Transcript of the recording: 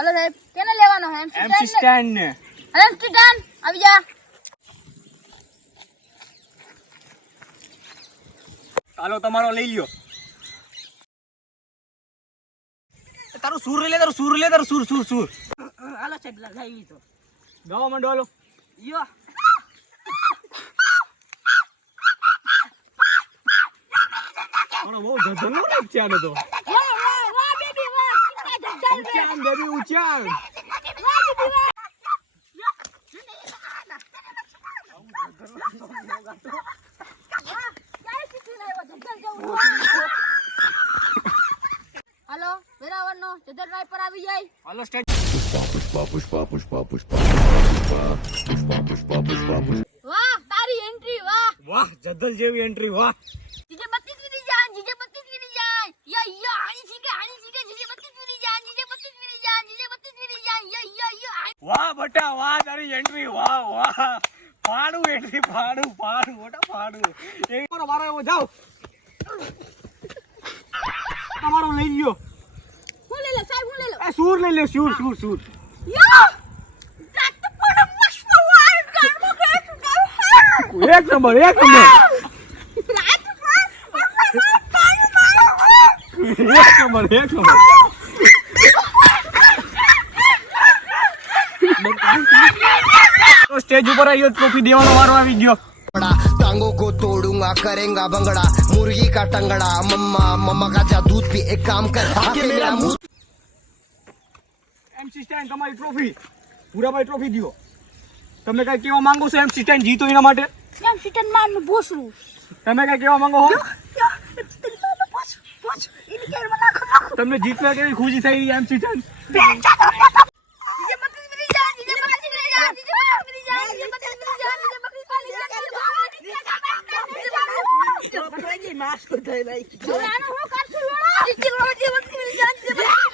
hello સાહેબ કેને લેવાનો હે MC સ્ટેન્ડ ને MC સ્ટેન્ડ આવી જા ચાલો તમારો લઈ લ્યો તારું સૂર લે તારું સૂર હાલો સાહેબ લગાવી તો ગાવા માંડો હાલો યો બહુ જધલો ને ચાલે તો વાહ બેબી વાહ કિतना ઊંચાણ બેબી ઊંચાણ હાલો વેરાવળનો જદર રાય પર આવી જાય હાલો સ્ટેજ વાહ તારી એન્ટ્રી વાહ વાહ જદલ જેવી એન્ટ્રી વાહ જીજે 32 મિનિટ જાય જીજે 32 મિનિટ જાય યા હાણી સીકે જીજે 32 મિનિટ જાય જીજે 32 મિનિટ જાય જીજે 32 મિનિટ જાય યા વાહ બટા વાહ તારી એન્ટ્રી વાહ પાડું એન્ટ્રી પાડું મોટા પાડું એક મારો એવો જાઓ તમારો લઈ લ્યો હું લે સાહેબ હું લે લો એ સૂર લઈ લ્યો સૂર યો રાત પર મસ્ત વાળ ગામો કે એક નંબર રાત પર એક નંબર તો સ્ટેજ ઉપર આવ્યો ટ્રોફી દેવાનો વારો આવી ગયો टांगों को तोड़ूंगा करेंगा भंगड़ा मुर्गी का टंगड़ा मम्मा का जा दूध पी एक काम कर आके मेरा मुंह MC સ્ટેન્ડ તમારી ટ્રોફી પૂરાભાઈ ટ્રોફી દિયો તમે કઈ કેવા માંગો છો MC સ્ટેન્ડ જીતો એના માટે એમ સિટન માર નું ભોસરું તમે કઈ કેવા માંગો હો પોચ ઇન કેર માં નાખો તમને જીતવા કેવી ખુશી થઈ MC સ્ટેન્ડ જીજે 32 મિનિટ જાય જીજે 32 મિનિટ જાય જીજે 32 મિનિટ જાય જીજે 32 મિનિટ જાય જીજે 32 મિનિટ જાય માસ કોઈ થઈ નહીં હવે આનો હું કરશું લોડા જીજે 32 મિનિટ જાય